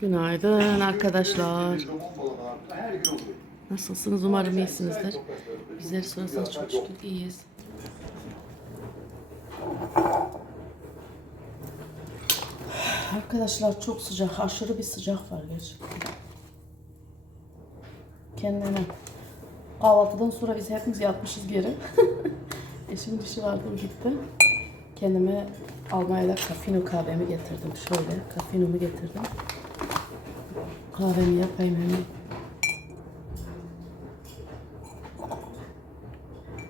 Günaydın arkadaşlar. Nasılsınız? Umarım iyisinizdir. Bizleri sorarsanız çok şükür iyiyiz. Arkadaşlar çok sıcak, aşırı bir sıcak var gerçekten. Kendine. Kahvaltıdan sonra biz hepimiz yatmışız geri. Eşimin işi vardı gitti. Kendime Almanya'da kafino kahvemi getirdim. Şöyle kafinomu getirdim. Kahvemi yapayım hemen.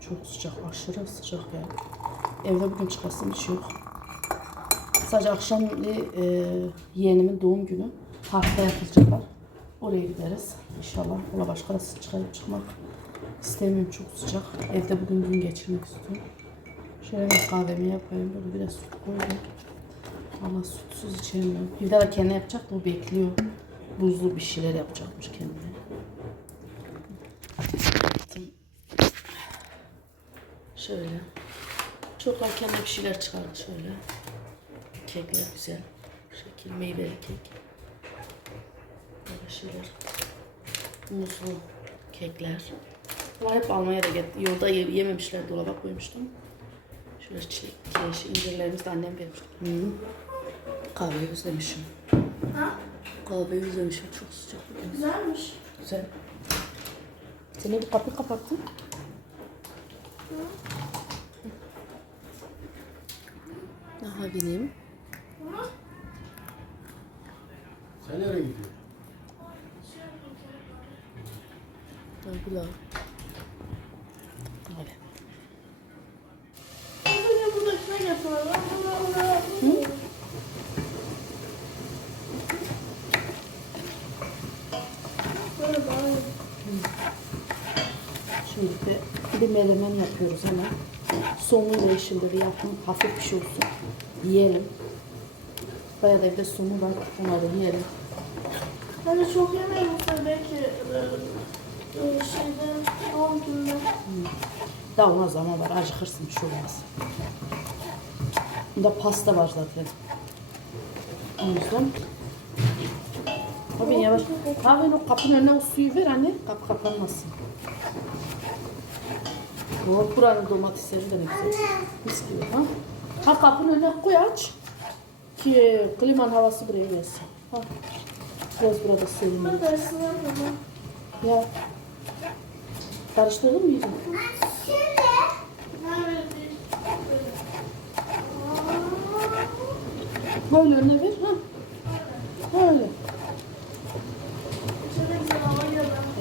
Çok sıcak, aşırı sıcak ya. Evde bugün çıkasım hiç yok. Sadece akşam e, yeğenimin doğum günü. Hafta yapılacaklar. Oraya gideriz inşallah. Ola başka da çıkarıp çıkmak istemiyorum çok sıcak. Evde bugün gün geçirmek istiyorum. Şöyle bir kahvemi yapayım. Böyle biraz süt koydum. Ama sütsüz içemiyorum. Bir daha da kendi yapacak da o bekliyor. Buzlu bir şeyler yapacakmış kendine. Şöyle. Çok erken bir şeyler çıkardı şöyle. Kekler güzel. Şekil meyveli kek. Böyle şeyler. Muzlu kekler. Bunlar hep Almanya'da getirdi. Yolda ye- yememişler dolaba koymuştum. Şöyle çilek, kireçli incirlerimiz de annem vermişti. Hı. Kahveyi özlemişim. Kahveyi özlemişim. Çok sıcak. Güzelmiş. Güzel. Sen bir kapıyı kapattın. Daha bineyim. Sen nereye gidiyorsun? Duygular. Kahve. Burada burada ekmek yapıyorlar. Burada burada. Böyle daha iyi. Şimdi de bir yapıyoruz hemen. Somuyla yeşilleri yaptım. Hafif bir şey olsun. Yiyelim. Bayağı da evde somu var. Onları da yiyelim. Hani çok yemeyin bu belki e, e, şeyde doğum gününde. Daha ona zaman var. Acıkırsın bir şey olmaz. Bunda pasta var zaten. O yüzden. Abi yavaş. Kahvenin o kapının önüne o suyu ver anne. Kapı kapanmasın. Oh, buranın domatesleri de ne güzel. Mis gibi ha. Ha kapının önüne koy aç. Ki klimanın havası buraya gelsin. Ha. Biraz burada serinleyin. Ben dersini yapmadım. Ya. Karıştırdın mı değil. Böyle önüne ver. Ha. Böyle.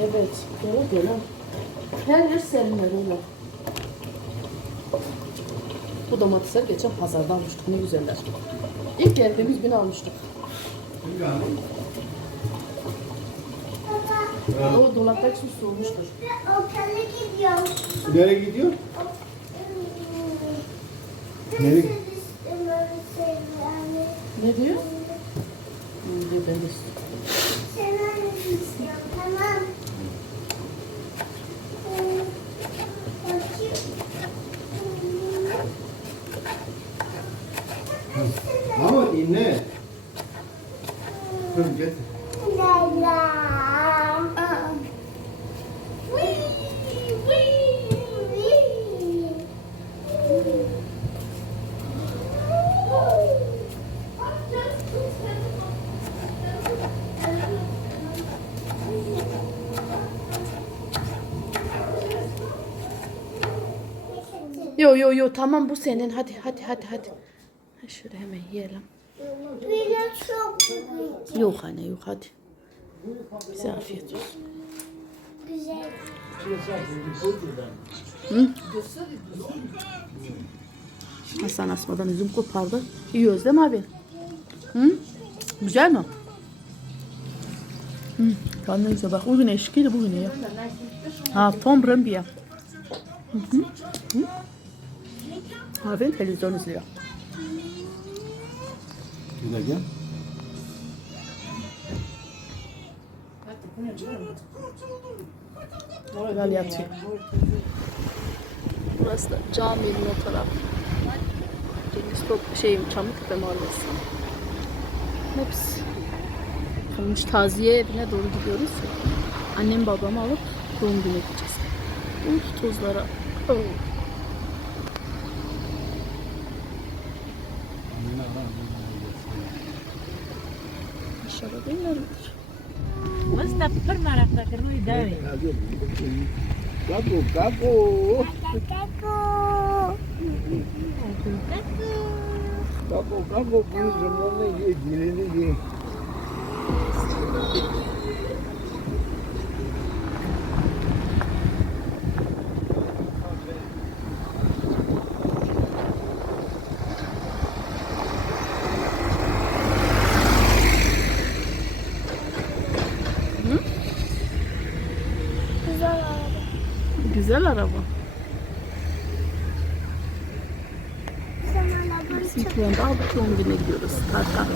Evet. Böyle. Her yer serinler öyle. Bu domatesler geçen pazarda almıştık. Ne güzeller. İlk geldiğimiz gün almıştık. O dolaptaki su soğumuştur. Otele gidiyorum. Nereye gidiyor? Nereye? Ne diyor? Hmm, diyor ben de istiyorum. Sen öyle istiyorum, tamam. Ee, bakayım. Mahmut inle. Dur getir. La la. Aa. Wee, wee, wee. Yo yo yo tamam bu senin. Hadi hadi hadi hadi. Ha, Şöyle hemen yiyelim. Yok anne yok hadi. Bize afiyet olsun. Güzel. Hasan asmadan üzüm kopardı. Yiyoruz değil mi abi? Hı? Güzel mi? Hı. Kendine güzel bak. O gün eşkiydi bugün ya. Ha Tom Brambia. Hı hı. Hı. Abi televizyon izliyor. Bir de gel. Güzel yatıyor. Burası da caminin o taraf. Cengiz Top, şey, Çamlıtepe Mahallesi. Hepsi yapılmış taziye evine doğru gidiyoruz. Annem babamı alıp doğum günü gideceğiz. Uf tozlara. Oh. şöyle bilmiyorum. Mısla pırmarakta kırmızı davi. Kaku, kaku. Kaku. Kaku, kaku. Kaku, kaku. Kaku, kaku. Güzel araba. De aldık doğum gününe gidiyoruz. Parka.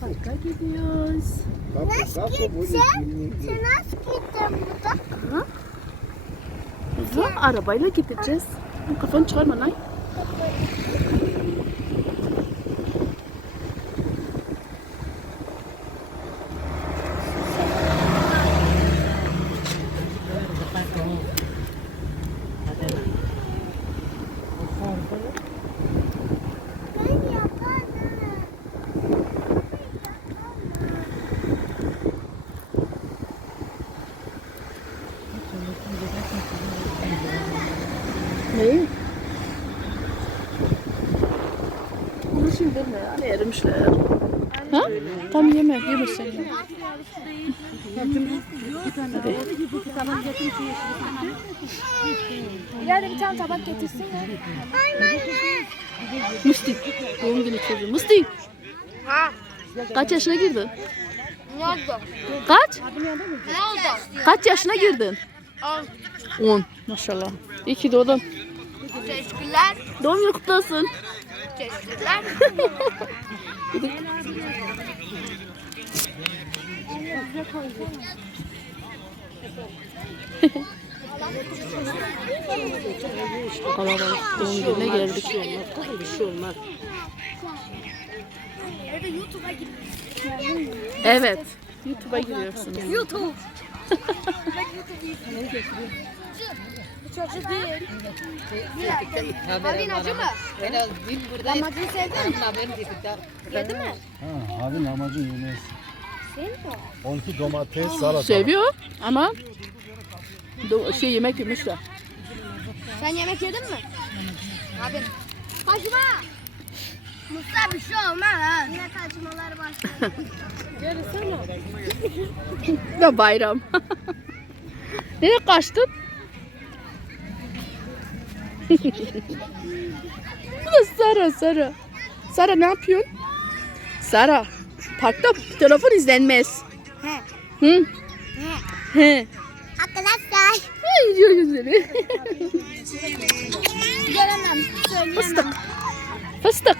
Hadi gidiyoruz. Nasıl ye. Sen nasıl gideceksin burada? Kızım arabayla gideceğiz. Kafanı çıkarma lan. Ben yaparım. Ne? Bunu şimdi erimişler. Ha? Tam yeme, yeme sen. ye. Hadi. İleride bir tane tabak getirsin ya. Musti. Doğum günü çocuğu. Musti. Kaç yaşına girdin? Ne oldu? Kaç? Ne oldu? Kaç yaşına girdin? 10. Maşallah. İyi ki doğdun. Teşekkürler. Doğum günü kutlu olsun. Teşekkürler. Kalabalık doğum gününe geldik. Evet. YouTube'a giriyorsunuz. YouTube. Çocuk değil. Abin acı mı? Lahmacun sevdin mi? Yedi mi? Ha, abi lahmacun yemez. 12 domates, salata. Seviyor ama do- şey yemek yemişler. Sen yemek yedin mi? Abin. Kaçma. Mustafa bir şey olmaz ha. Yine kaçmalar başladı. Ya bayram. Nereye kaçtın? Bu da Sara, Sara. Sara ne yapıyorsun? Sara, parkta telefon izlenmez. He. Hı? He. Arkadaşlar. Ay diyor gözleri. Gelemem. Söyleyemem. Fıstık. Fıstık.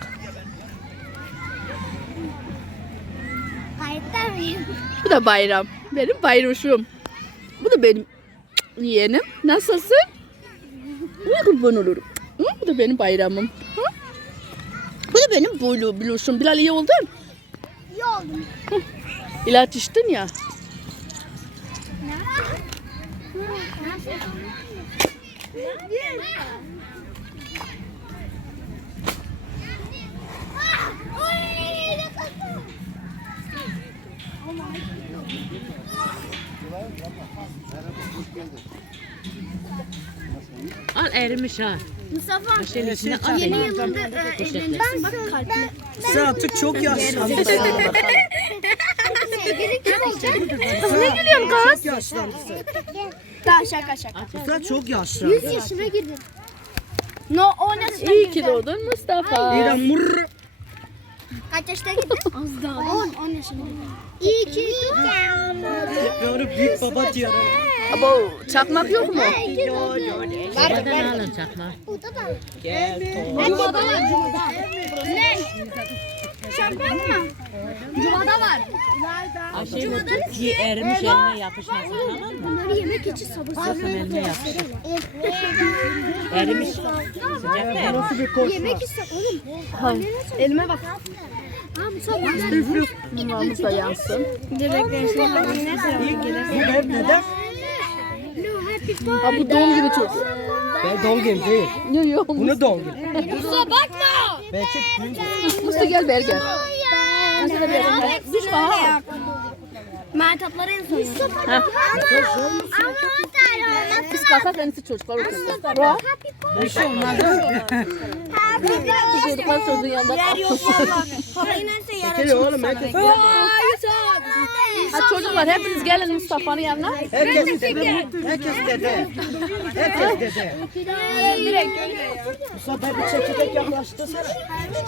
Bu da bayram. Benim bayruşum. Bu da benim yeğenim. Nasılsın? Ne kurban olurum. Hı? Bu da benim bayramım. Hı? Bu da benim bulu, buluşum. Bilal iyi oldun. İyi oldum. İlaç içtin ya. Al erimiş ha. Mustafa Şeyin içine al. yeni yılında e, evleneceksin bak kalbine. Sen artık çok yaşlandın. Sevgili kim olacak? Ne gülüyorsun kız? çok yaşlandın sen. Daha şaka şaka. Sen çok yaşlandın. 100 yaşına girdin. No 10 yaşına İyi ki doğdun Mustafa. İrem murr. Kaç yaşına girdin? Az daha. 10 10 yaşına girdin. İyi ki doğdun. Yavrum büyük baba diyorum. Abo çakmak yok mu? Babadan alın çakma. Burada da. Cuma'da var Cuma'da. Ne? Şampiyon mu? Cuma'da var. Aşeyi ye erimiş eline yapışmasın tamam mı? Bunları yemek için. Sakın eline yapışır. Erimiş. Sıcak koşma? Yemek için oğlum. Elime bak. Mumlarımız da yansın. Bu hep neden? Ha bu doğum günü çocuk. Ben doğum günü değil. Yok yok. Bunu doğum günü. Musa bakma. Belki düğün Mustafa gel ver gel. Düşme ha. Mehtapları en son. Ha. Biz kalsak en iyisi çocuklar otursun. Roa. bir şey olmaz. Çocuklar çocuğun yanında kalsın. Peki oğlum. Ha çocuklar hepiniz gelin Mustafa'nın yanına. Herkes dede. Herkes dede. Herkes dede. Mustafa bir çekirdek yaklaştırsana.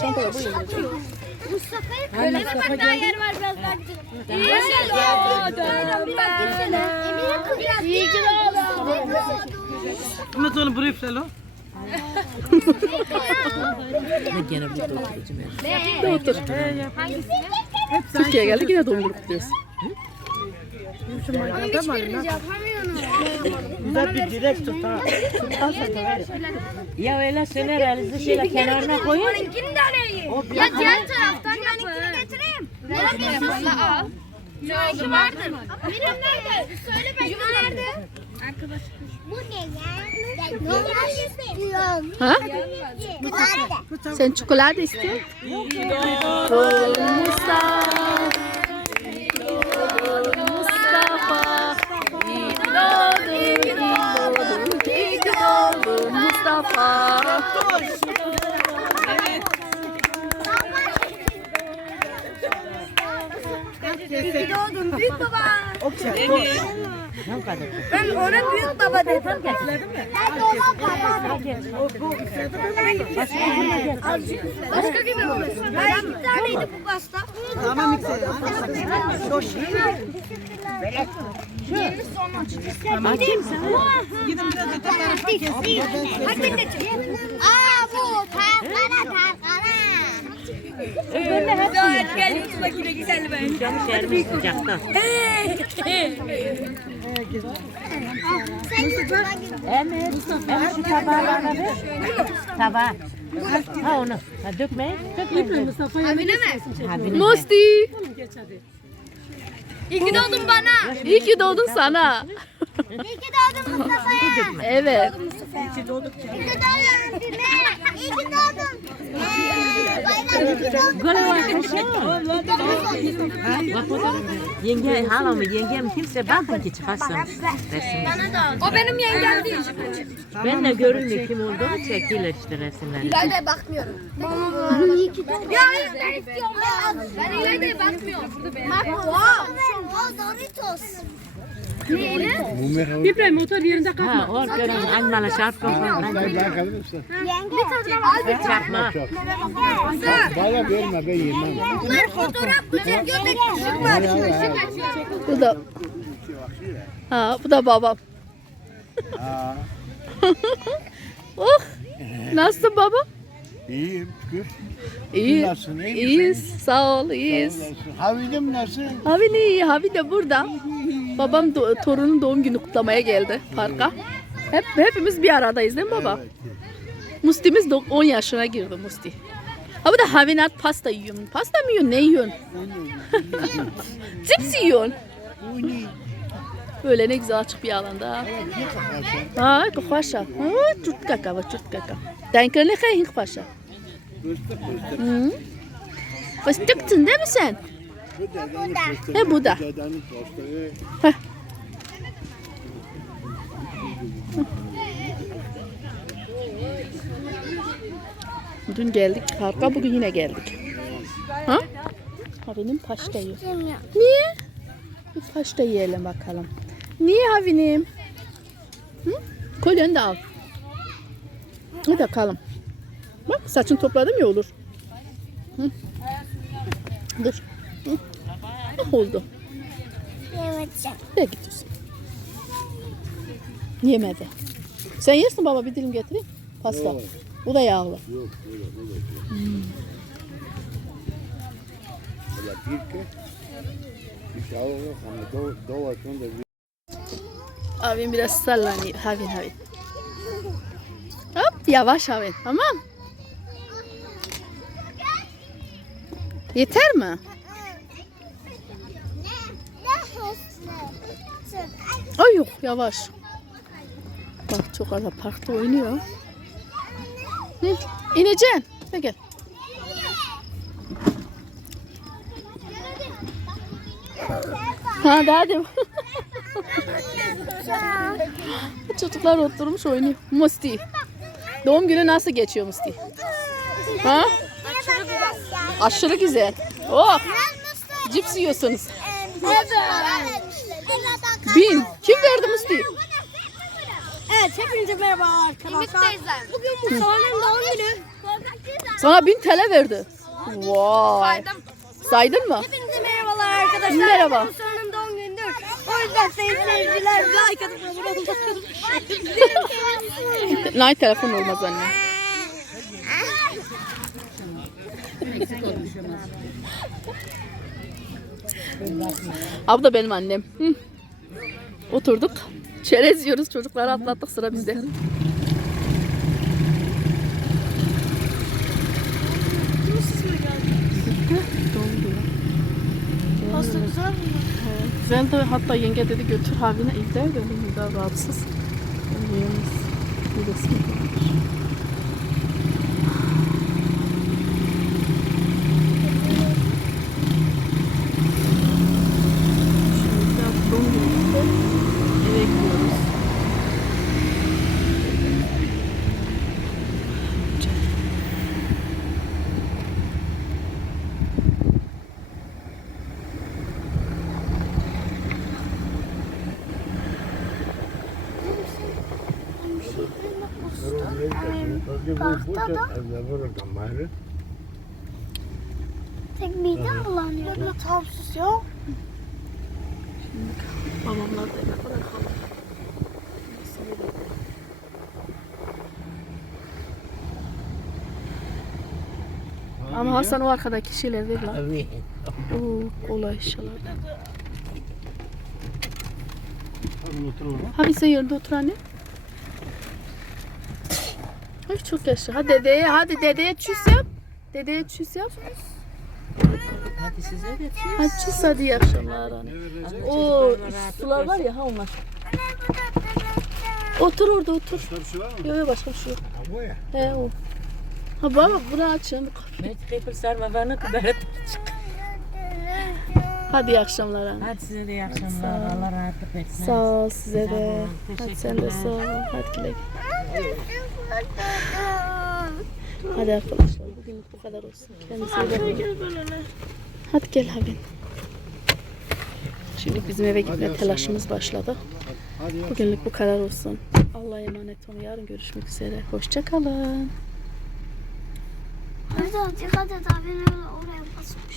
Çantaya buyurun. Böyle bak daha yer var biraz daha. İyi İyi ki doğdun. Ama sonra burayı falan. De otur. Türkiye'ye geldik yine kutluyoruz. Güzel bir direk tut ha. Ya öyle söner elinizi şöyle kenarına koyun. Ya diğer taraftan ben getireyim. Nerede? Valla al. Şu vardır. Benim nerede? Söyle ben. Cuma nerede? Bu ne ya? Ne oluyor? Ha? Sen çikolata? Doğdun Mustafa. Doğdun Mustafa. İyi ki doğdun, iyi ki doğdun büyük baba. Koy. Ben ona büyük baba dedim. Başka gibi mi? Ben iki taneydi bu pasta. Tamam mikser. Hoş. Gidin biraz öte tarafa kesin. Aa bu tarkana tarkana. Gayet gel YouTube'a güzel. Ben. Elimi sıcakta. Evet. Evet şu tabağı bana ver. Tabağı. Ha onu. Ha dökme. Dökme. Abine mi? Musti. İyi ki doğdun bana. İyi ki doğdun sana. İyi ki doğdun Mustafa'ya. Evet. İyi ki doğdun. İyi ki doğdun. Ee, iyi ki doğdun. Yenge, halamı yengem kimse bakın ki çıkarsın resimler. O benim yengem değil. Ben de görünmüyor kim olduğunu çekiyorlar işte resimleri. Bakmıyorum. İyi ki doğdun. Ya hayır ben istiyorum ben. Ben İlayda'ya bakmıyorum. Bak O Doritos. Ha, or gören anmalı şarkı falan. Yenge. Çakma. Bana verme ben yemem. Bunlar fotoğraf güzel göbek var. Bu da Ha, bu da babam. oh. Nasılsın baba? İyiyim. Gül. İyi. Nasılsın, iyi misin? İyiyiz. Sağ ol, iyiyiz. Havidim nasıl? Havi iyi, Havi de burada. Babam do- torunun doğum günü kutlamaya geldi parka. Hep hepimiz bir aradayız değil mi baba? Musti'miz do- 10 yaşına girdi Musti. Ha bu da Havinat pasta yiyorsun. Pasta mı yiyorsun? Ne yiyorsun? Cips yiyorsun. Böyle ne güzel açık bir alanda. Ha, kufasha. Ha, çurt kaka, va çurt kaka. Denker ne kufasha? Hı. Fıstıktın değil mi sen? He bu da. Dün geldik parka, bugün yine geldik. Ha? Havinim paşta yiyor. Niye? Bir paşta yiyelim bakalım. Niye Havinim? Hı? Kolyeni de al. Hadi bakalım. Bak saçın topladım ya olur. Hı? Dur. Oldu. Evet. Nereye gidiyorsun? Yemedi. Sen yersin baba bir dilim getireyim. Pasta. Bu da yağlı. La pirque. Y se ahoga como dos, dos batones de Abim biraz sallanıyor. Havin havin. Hop yavaş havin tamam. Yeter mi? Ne? Ne hızlı. Ay yok yavaş. Bak çok ara parkta oynuyor. Hı, ineceksin. Hadi gel. Ha daha de. Çocuklar oturmuş oynuyor. Musti. Doğum günü nasıl geçiyor Musti? Ha? Aşırı güzel. Oh! Cips yiyorsunuz. Bin. Kim verdi Musti? Evet hepinize merhaba arkadaşlar. Bugün Mustafa'nın doğum günü. Sana bin TL verdi. Vay. Saydın mı? Hepinize merhabalar arkadaşlar. Merhaba. Mustafa'nın doğum gündür. O yüzden seyirciler like atıp abone olun. Telefon olmaz anne. Abi da benim annem. Hı. Oturduk. Çerez yiyoruz. Çocukları atlattık sıra bizde. Pasta güzel mi? Güzel de hatta yenge dedi götür havine evde dedim daha rahatsız. Yiyemiz. Midesini bulanır. Şimdi biraz doğum günümüzde eve gidiyoruz. Tek midem bulanıyor. Ne tavsız ya? Babamlar da eve bırakalım. Ama Hasan o arkadaki şeyler değil lan. Oo, kolay inşallah. Hadi sen yerinde otur anne. Ay çok yaşa. Hadi dedeye, hadi dedeye çüs yap. Dedeye çüs yap. Hadi size de Hadi çüs hadi iyi akşamlar anne. O sular var ya ha onlar. Otur orada otur. Yok yok başka bir şey yok. He o. Ha baba bunu açın. Met kıypır sarma bana kadar. Hadi iyi akşamlar anne. Hadi size de iyi akşamlar. Allah rahatlık versin. Sağ ol size de. Hadi sen de sağ ol. Hadi güle güle. Hadi arkadaşlar bugünlük bu kadar olsun. Kendinize iyi bakın. Hadi gel Habin. Şimdi bizim eve gitme telaşımız başladı. Bugünlük bu kadar olsun. Allah'a emanet olun. Yarın görüşmek üzere. Hoşça kalın. Hadi dikkat et abi oraya basmış.